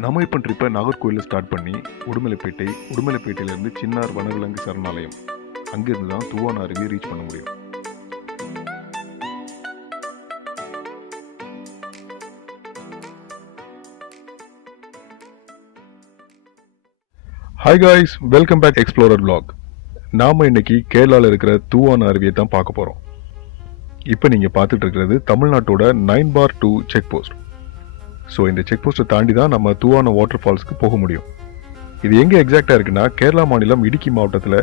நம்ம இப்போ ட்ரிப்பை நாகர்கோயிலில் ஸ்டார்ட் பண்ணி உடுமலைப்பேட்டை உடுமலைப்பேட்டையிலேருந்து சின்னார் வனவிலங்கு சரணாலயம். அங்கேருந்து தான் தூவான அருவியை ரீச் பண்ண முடியும். Hi guys welcome back explorer blog நாம இன்னைக்கு கேரளாவில் இருக்கிற தூவான அருவியை தான் பார்க்க போகிறோம் இப்போ நீங்கள் பார்த்துட்டு இருக்கிறது தமிழ்நாட்டோட nine four two check post so இந்த செக் போஸ்ட்டை தாண்டி தான் நம்ம தூவான வாட்டர் ஃபால்ஸ்க்கு போக முடியும். இது எங்கே எக்ஸாக்டாக இருக்குன்னா கேரளா மாநிலம் இடுக்கி மாவட்டத்தில்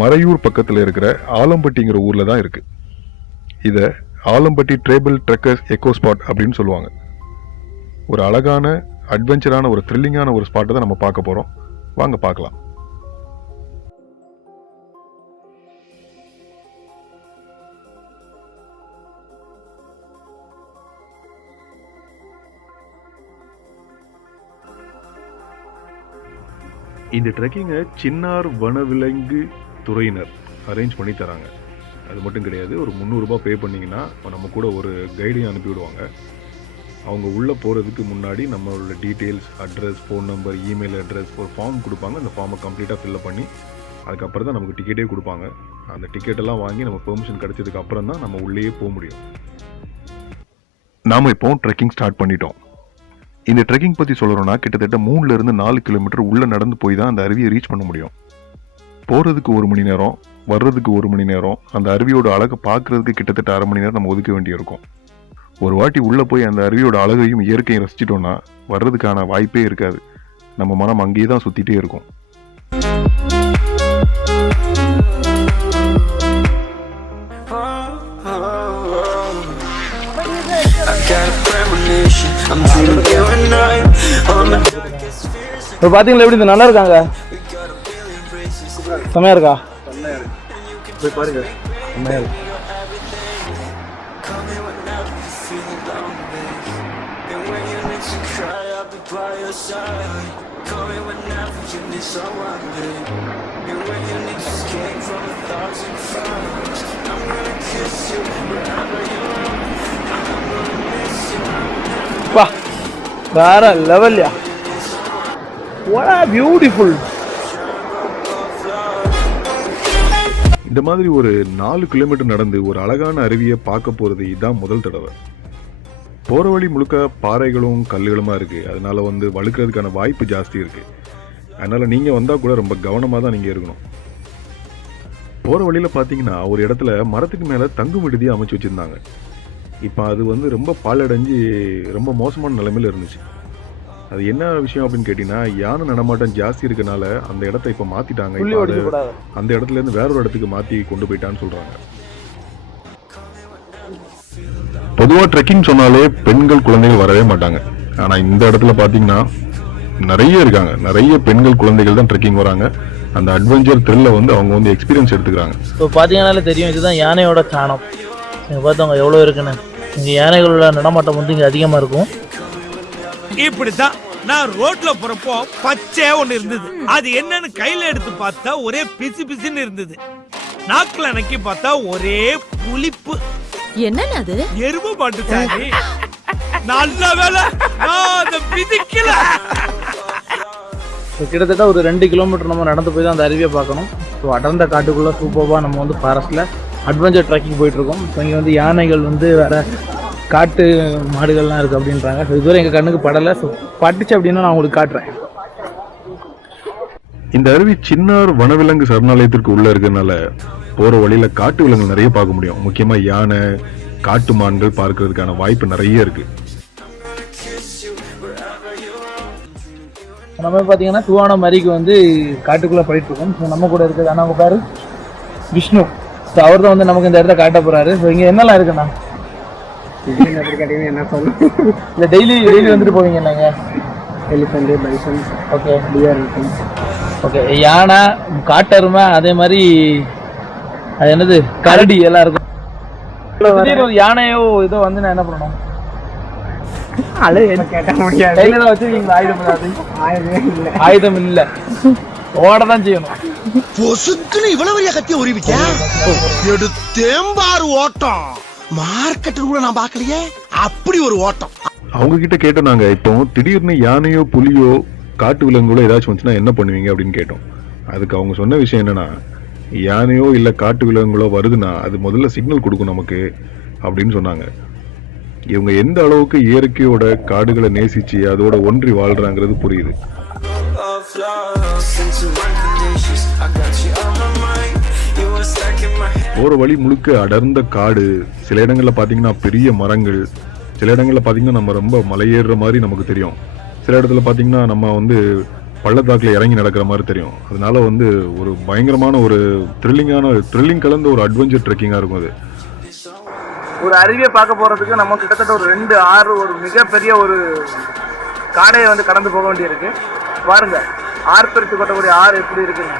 மறையூர் பக்கத்தில் இருக்கிற ஆலம்பட்டிங்கிற ஊரில் தான் இருக்குது இதை Alampatti travel trekkers eco spot அப்படின்னு சொல்லுவாங்க. ஒரு அழகான அட்வென்ச்சரான ஒரு த்ரில்லிங்கான ஒரு ஸ்பாட்டை தான் நம்ம பார்க்க போகிறோம் வாங்க பார்க்கலாம். இந்த ட்ரெக்கிங்கை சின்னார் வனவிலங்கு துறையினர் அரேஞ்ச் பண்ணி தராங்க. அது மட்டும் கிடையாது ஒரு முந்நூறுரூபா பே பண்ணிங்கன்னா நம்ம கூட ஒரு கைடையும் அனுப்பிவிடுவாங்க அவங்க உள்ளே போகிறதுக்கு முன்னாடி நம்மளோட details address phone number email address ஒரு ஃபார்ம் கொடுப்பாங்க. அந்த ஃபார்மை கம்ப்ளீட்டாக ஃபில்லப் பண்ணி அதுக்கப்புறம் தான் நமக்கு டிக்கெட்டே கொடுப்பாங்க. அந்த டிக்கெட்டெல்லாம் வாங்கி நம்ம பெர்மிஷன் கிடச்சதுக்கு அப்புறம் தான் நம்ம உள்ளேயே போக முடியும். நாம் இப்போ ட்ரெக்கிங் ஸ்டார்ட் பண்ணிட்டோம். இந்த ட்ரெக்கிங் பற்றி சொல்லணும்னா கிட்டத்தட்ட மூணுலேருந்து நாலு கிலோமீட்டர் உள்ளே நடந்து போய் தான் அந்த அருவியை ரீச் பண்ண முடியும். போகிறதுக்கு ஒரு மணி நேரம் வர்றதுக்கு ஒரு மணி நேரம் அந்த அருவியோட அழகை பார்க்குறதுக்கு கிட்டத்தட்ட அரை மணி நேரம் நம்ம ஒதுக்க வேண்டியிருக்கும். ஒரு வாட்டி உள்ளே போய் அந்த அருவியோட அழகையும் இயற்கையும் ரசிச்சிட்டோம்னா வர்றதுக்கான வாய்ப்பே இருக்காது. நம்ம மனம் அங்கேயே தான் சுற்றிட்டே இருக்கும். Call me whenever you need someone, babe. And when you need to escape from a thousand fires, I'm gonna kiss you wherever you are. பா வேற லெவல்யா வாட் பியூட்டிஃபுல் இந்த மாதிரி ஒரு நாலு கிலோமீட்டர் நடந்து ஒரு அழகான அருவியை பார்க்க போகிறது இதுதான் முதல் தடவை. போகிற வழி முழுக்க பாறைகளும் கல்லுகளுமா இருக்குது அதனால வந்து வழுக்கிறதுக்கான வாய்ப்பு ஜாஸ்தி இருக்குது அதனால் நீங்கள் வந்தால் கூட ரொம்ப கவனமாக தான் நீங்கள் இருக்கணும். போகிற வழியில் பார்த்தீங்கன்னா ஒரு இடத்துல மரத்துக்கு மேலே தங்கும் விடுதியை அமைச்சு வச்சுருந்தாங்க. இப்போ அது வந்து ரொம்ப பாழடைஞ்சு ரொம்ப மோசமான நிலைமையில் இருந்துச்சு. அது என்ன விஷயம் அப்படின்னு கேட்டிங்கன்னா யானை நடமாட்டம் ஜாஸ்தி இருக்கனால அந்த இடத்த இப்போ மாற்றிட்டாங்க அந்த இடத்துல இருந்து வேற ஒரு இடத்துக்கு மாத்தி கொண்டு போயிட்டான்னு சொல்றாங்க. பொதுவா ட்ரெக்கிங் சொன்னாலே பெண்கள் குழந்தைகள் வரவே மாட்டாங்க. ஆனா இந்த இடத்துல பாத்தீங்கன்னா நிறைய இருக்காங்க. நிறைய பெண்கள் குழந்தைகள் தான் ட்ரெக்கிங் வராங்க. அந்த அட்வென்ச்சர் த்ரில்ல வந்து அவங்க வந்து எக்ஸ்பீரியன்ஸ் எடுத்துக்கிறாங்க. இப்போ பார்த்தீங்கன்னாலே தெரியும் இதுதான் யானையோட சாணம் பார்த்தவங்க எவ்வளோ இருக்குன்னு. இங்கே யானைகளோட நடமாட்டம் வந்து இங்கே அதிகமாக இருக்கும். இப்படித்தான் நான் ரோட்ல போறப்போ பச்சையா ஒண்ணு இருந்தது. அது என்னன்னு கையில எடுத்து பார்த்தா ஒரே பிசு பிசுன்னு இருந்தது. நாக்குல நக்கி பார்த்தா ஒரே புளிப்பு. என்னன்னு அது? எருமை மாட்டு சாணி. நல்ல வேலை நான் அதை பிதிக்கல கிட்டத்தட்ட ஒரு ரெண்டு கிலோமீட்டர் நம்ம நடந்து போய் தான் அந்த அருவியை பார்க்கணும். ஸோ அடர்ந்த காட்டுக்குள்ளே சூப்பராக நம்ம வந்து ஃபாரஸ்ட்டில் அட்வென்ச்சர் ட்ரெக்கிங் போயிட்டுருக்கோம். ஸோ இங்கே வந்து யானைகள் வந்து வேறு காட்டு மாடுகள்லாம் இருக்குது அப்படின்றாங்க. ஸோ இதுவரை எங்கள் கண்ணுக்கு படலை. ஸோ பட்டுச்சு அப்படின்னா நான் உங்களுக்கு காட்டுறேன். இந்த அருவி சின்னார் வனவிலங்கு சரணாலயத்திற்கு உள்ள இருக்கிறதுனால போற வழியில காட்டு விலங்குகள் நிறைய பார்க்க முடியும். முக்கியமா யானை காட்டு மான்கள் பார்க்கறதுக்கான வாய்ப்பு நிறைய இருக்கு. நம்ம பார்த்தீங்கன்னா துவான மரிக்கு வந்து காட்டுக்குள்ளே போயிட்டு இருக்கோம் ஸோ நம்ம கூட இருக்குது அண்ணா உங்க பேரு விஷ்ணு. ஸோ அவர் தான் வந்து நமக்கு இந்த இடத்த காட்ட போறாரு. ஸோ இங்கே என்னெல்லாம் இருக்குண்ணா? என்ன சொல்லு இல்லை டெய்லி டெய்லி வந்துட்டு போவீங்க நாங்க elephant bison okay deer okay யானை காட்டெருமை அதே மாதிரி அது என்னது? கரடி எல்லாம் இருக்கும். ஒரு யானையோ இதோ வந்து நான் என்ன பண்ணணும்? ஆயுதம் இல்லாது ஆயுதமே இல்லை. ஆயுதம் இல்ல. ஓட தான் செய்யணும். பொசுக்குன்னு இவ்வளவு பெரிய கத்திய உருவிட்டியா எடுத்தேம்பாரு ஓட்டம். மார்க்கெட்டில் கூட நான் பார்க்கலையே. அப்படி ஒரு ஓட்டம். அவங்க கிட்ட கேட்டோம் நாங்க. இப்போ திடீர்னு யானையோ புலியோ காட்டு விலங்குகளோ ஏதாச்சும் வந்துச்சுன்னா என்ன பண்ணுவீங்க அப்படின்னு கேட்டோம். அதுக்கு அவங்க சொன்ன விஷயம் என்னன்னா யானையோ இல்ல காட்டு விலங்குகளோ வருதுன்னா அது முதல்ல சிக்னல் கொடுக்கும் நமக்கு அப்படின்னு சொன்னாங்க. இவங்க எந்த அளவுக்கு இயற்கையோட காடுகளை நேசிச்சு அதோட ஒன்றி வாழ்றாங்கிறது புரியுது. போகிற வழி முழுக்க அடர்ந்த காடு சில இடங்களில் பார்த்தீங்கன்னா பெரிய மரங்கள் சில இடங்களில் பார்த்தீங்கன்னா நம்ம ரொம்ப மலையேறுற மாதிரி நமக்கு தெரியும். சில இடத்துல பார்த்தீங்கன்னா நம்ம வந்து பள்ளத்தாக்கில் இறங்கி நடக்கிற மாதிரி தெரியும். அதனால வந்து ஒரு பயங்கரமான ஒரு த்ரில்லிங்கான த்ரில்லிங் கலந்த ஒரு அட்வென்ச்சர் ட்ரெக்கிங்காக இருக்கும் அது. ஒரு அருவியை பார்க்க போகிறதுக்கு நம்ம கிட்டத்தட்ட ஒரு ரெண்டு ஆறு ஒரு மிகப்பெரிய ஒரு காடையை வந்து கடந்து போக வேண்டியிருக்கு. பாருங்க ஆர்ப்பரித்து கொட்டக்கூடிய ஆறு எப்படி இருக்குங்க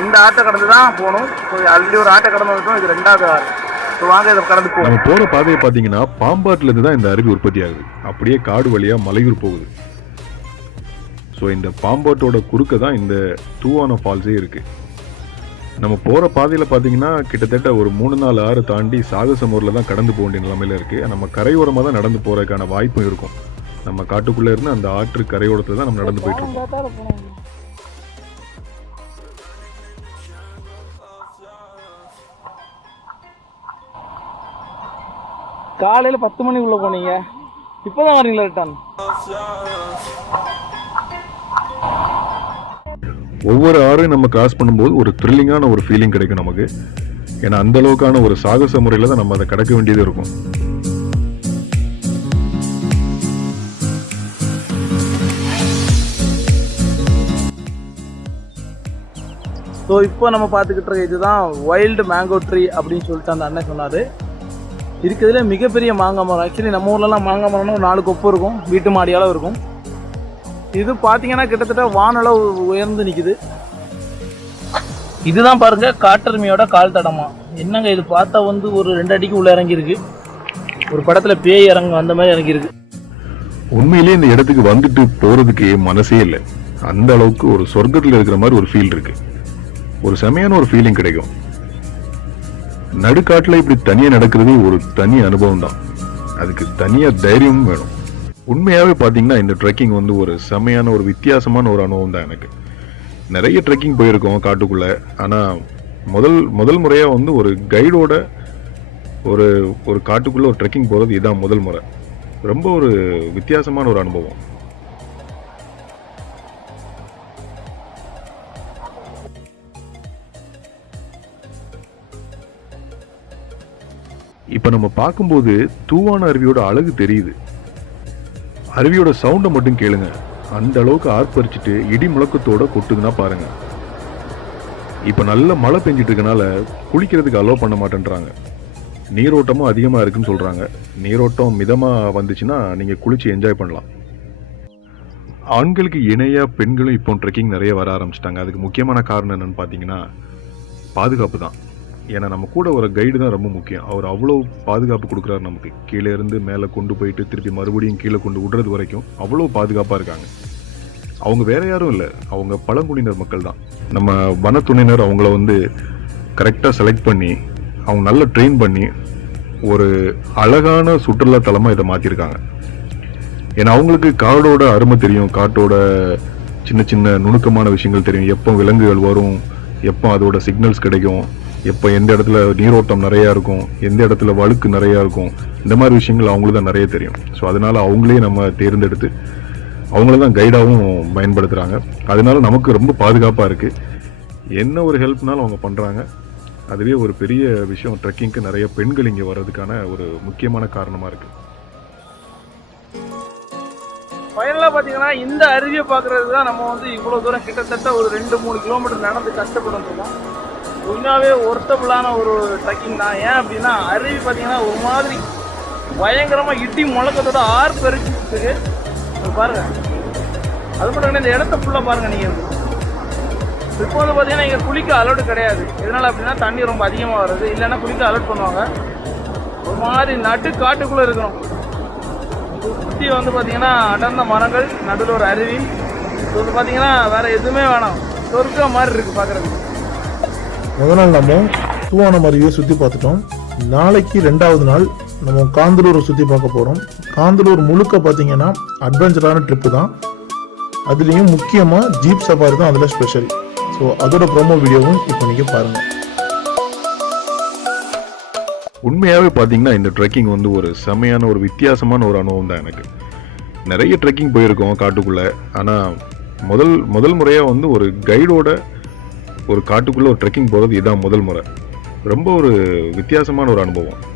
இந்த ஆட்டை கடந்து தான் போகணும். ஆல்ரெடி ஒரு ஆட்டை கடந்து வந்துட்டோம் இது ரெண்டாவது ஆறு. ஸோ வாங்க இதை கடந்து நம்ம போற பாதையை பாத்தீங்கன்னா பாம்பாட்டுல இருந்து தான் இந்த அருவி உற்பத்தி ஆகுது. அப்படியே காடு வழியா மலையூர் போகுது. ஸோ இந்த பாம்பாட்டோட குறுக்க தான் இந்த தூவான ஃபால்ஸே இருக்கு. நம்ம போற பாதையில பாத்தீங்கன்னா கிட்டத்தட்ட ஒரு மூணு நாலு ஆறு தாண்டி சாகச ஊர்ல தான் கடந்து போக வேண்டிய நிலைமையில இருக்கு. நம்ம கரையோரமா தான் நடந்து போறதுக்கான வாய்ப்பும் இருக்கும். நம்ம காட்டுக்குள்ள இருந்து அந்த ஆற்று கரையோரத்துல தான் நம்ம நடந்து போயிட்டு காலையில பத்து மணிக்குள்ள போனீங்க. இப்போதான் வரீங்களா ரிட்டர்ன் ஒவ்வொரு ஆறையும் நம்ம கிராஸ் பண்ணும்போது ஒரு த்ரில்லிங்கான ஒரு ஃபீலிங் கிடைக்கும் நமக்கு. ஏன்னா அந்த அளவுக்கான ஒரு சாகச முறையில தான் நம்ம அதை கடக்க வேண்டியது இருக்கும். ஸோ இப்போ நம்ம பார்த்துக்கிட்டு இருக்க இதுதான் வைல்டு மேங்கோ ட்ரீ அப்படின்னு சொல்லிட்டு அந்த அண்ணன் சொன்னார். இருக்கிறதுல மிகப்பெரிய மாங்காய் மரம். ஆக்சுவலி நம்ம ஊர்லலாம் மாங்காய் மரம்னா ஒரு நாலு கொப்பு இருக்கும். வீட்டு மாடியாலும் இருக்கும். இது பார்த்தீங்கன்னா கிட்டத்தட்ட வானளவு உயர்ந்து நிற்குது இதுதான் பாருங்க காட்டெருமையோட கால் தடமா. என்னங்க இது? பார்த்தா வந்து ஒரு ரெண்டு அடிக்கு உள்ள இறங்கியிருக்கு. ஒரு படத்துல பேய் இறங்க அந்த மாதிரி இறங்கியிருக்கு. உண்மையிலேயே இந்த இடத்துக்கு வந்துட்டு போறதுக்கு மனசே இல்லை. அந்த அளவுக்கு ஒரு சொர்க்கத்தில் இருக்கிற மாதிரி ஒரு ஃபீல் இருக்கு. ஒரு செமையான ஒரு ஃபீலிங் கிடைக்கும். நடுக்காட்டில் இப்படி தனியாக நடக்கிறது ஒரு தனி அனுபவம் தான் அதுக்கு தனியாக தைரியமும் வேணும். உண்மையாகவே பார்த்தீங்கன்னா இந்த ட்ரெக்கிங் வந்து ஒரு செமையான ஒரு வித்தியாசமான ஒரு அனுபவம் தான் எனக்கு. நிறைய ட்ரெக்கிங் போயிருக்கோம் காட்டுக்குள்ளே. ஆனால் முதல் முதல் முறையாக வந்து ஒரு கைடோட ஒரு ஒரு காட்டுக்குள்ளே ஒரு ட்ரெக்கிங் போகிறது இதான் முதல் முறை. ரொம்ப ஒரு வித்தியாசமான ஒரு அனுபவம். இப்போ நம்ம பார்க்கும்போது தூவான அருவியோட அழகு தெரியுது. அருவியோட சவுண்டை மட்டும் கேளுங்க. அந்த அளவுக்கு ஆர்ப்பரிச்சுட்டு இடி முழக்கத்தோட கொட்டுதுன்னா பாருங்க. இப்போ நல்ல மழை பெஞ்சிட்டு இருக்கனால குளிக்கிறதுக்கு அலோவ் பண்ண மாட்டேன்றாங்க. நீரோட்டமும் அதிகமாக இருக்குன்னு சொல்கிறாங்க நீரோட்டம் மிதமாக வந்துச்சுன்னா நீங்கள் குளிச்சு என்ஜாய் பண்ணலாம். ஆண்களுக்கு இணையாக பெண்களும் இப்போ ட்ரெக்கிங் நிறைய வர ஆரம்பிச்சிட்டாங்க. அதுக்கு முக்கியமான காரணம் என்னென்னு பார்த்தீங்கன்னா பாதுகாப்பு தான். ஏன்னா நம்ம கூட ஒரு கைடு தான் ரொம்ப முக்கியம். அவர் அவ்வளோ பாதுகாப்பு கொடுக்குறாரு நமக்கு. கீழே இருந்து மேலே கொண்டு போயிட்டு திருப்பி மறுபடியும் கீழே கொண்டு விடுறது வரைக்கும் அவ்வளோ பாதுகாப்பாக இருக்காங்க. அவங்க வேற யாரும் இல்லை. அவங்க பழங்குடியினர் மக்கள் தான். நம்ம வனத்துணையினர் அவங்கள வந்து கரெக்டாக செலக்ட் பண்ணி அவங்க நல்லா ட்ரெயின் பண்ணி ஒரு அழகான சுற்றுலா தலமாக இதை மாற்றிருக்காங்க ஏன்னா அவங்களுக்கு காடோட அருமை தெரியும். காட்டோட சின்ன சின்ன நுணுக்கமான விஷயங்கள் தெரியும். எப்போ விலங்குகள் வரும் எப்போ அதோட சிக்னல்ஸ் கிடைக்கும். எப்போ எந்த இடத்துல நீரோட்டம் நிறையா இருக்கும் எந்த இடத்துல வழுக்கு நிறையா இருக்கும் இந்த மாதிரி விஷயங்கள் அவங்களுக்கு தான் நிறைய தெரியும். ஸோ அதனால் அவங்களே நம்ம தேர்ந்தெடுத்து அவங்கள தான் கைடாகவும் பயன்படுத்துகிறாங்க அதனால நமக்கு ரொம்ப பாதுகாப்பாக இருக்குது என்ன ஒரு ஹெல்ப்னாலும் அவங்க பண்ணுறாங்க அதுவே ஒரு பெரிய விஷயம் ட்ரெக்கிங்க்கு நிறைய பெண்கள் இங்கே வர்றதுக்கான ஒரு முக்கியமான காரணமாக இருக்குது ஃபைனலாக பார்த்தீங்கன்னா இந்த அருவியை பார்க்குறது தான் நம்ம வந்து இவ்வளோ தூரம் கிட்டத்தட்ட ஒரு ரெண்டு மூணு கிலோமீட்டர் நடந்து கஷ்டப்பட்டு உண்மையாகவே ஒர்த்தபுளான ஒரு ட்ரக்கிங் தான். ஏன் அப்படின்னா அருவி பார்த்தீங்கன்னா ஒரு மாதிரி பயங்கரமாக இட்டி முழக்கத்தோட ஆறு பெருக்கிட்டு பாருங்கள் அது மட்டும் கிடையாது இந்த இடத்த ஃபுல்லாக பாருங்கள் நீங்கள் இப்போ வந்து பார்த்தீங்கன்னா இங்கே குளிக்க அலோடு கிடையாது. எதனால் அப்படின்னா தண்ணி ரொம்ப அதிகமாக வருது இல்லைன்னா குளிக்க அலோட் பண்ணுவாங்க. ஒரு மாதிரி நட்டு காட்டுக்குள்ளே இருக்கணும். சுற்றி வந்து பார்த்தீங்கன்னா அடர்ந்த மரங்கள் நடுவில் ஒரு அருவி. இது வந்து பார்த்தீங்கன்னா வேறு எதுவுமே வேணாம். சொர்க்கம் மாதிரி இருக்குது பார்க்குறதுக்கு முதல் நாள் நம்ம தூவானம் அருவியை சுற்றி பார்த்துட்டோம். நாளைக்கு ரெண்டாவது நாள் நம்ம காந்தலூரை சுற்றி பார்க்க போகிறோம் காந்தலூர் முழுக்க பார்த்தீங்கன்னா அட்வென்ச்சரான ட்ரிப்பு தான். அதுலேயும் முக்கியமாக ஜீப் சஃபாரி தான் அதில் ஸ்பெஷல் ஸோ அதோட ப்ரோமோ வீடியோவும் இப்போ நீங்கள் பாருங்கள் உண்மையாகவே பார்த்தீங்கன்னா இந்த ட்ரெக்கிங் வந்து ஒரு செமையான ஒரு வித்தியாசமான ஒரு அனுபவம் தான் எனக்கு. நிறைய ட்ரெக்கிங் போயிருக்கோம் காட்டுக்குள்ளே. ஆனால் முதல் முதல் முறையாக வந்து ஒரு கைடோட ஒரு காட்டுக்குள்ளே ஒரு ட்ரெக்கிங் போகிறது இதுதான் முதல் முறை. ரொம்ப ஒரு வித்தியாசமான ஒரு அனுபவம்.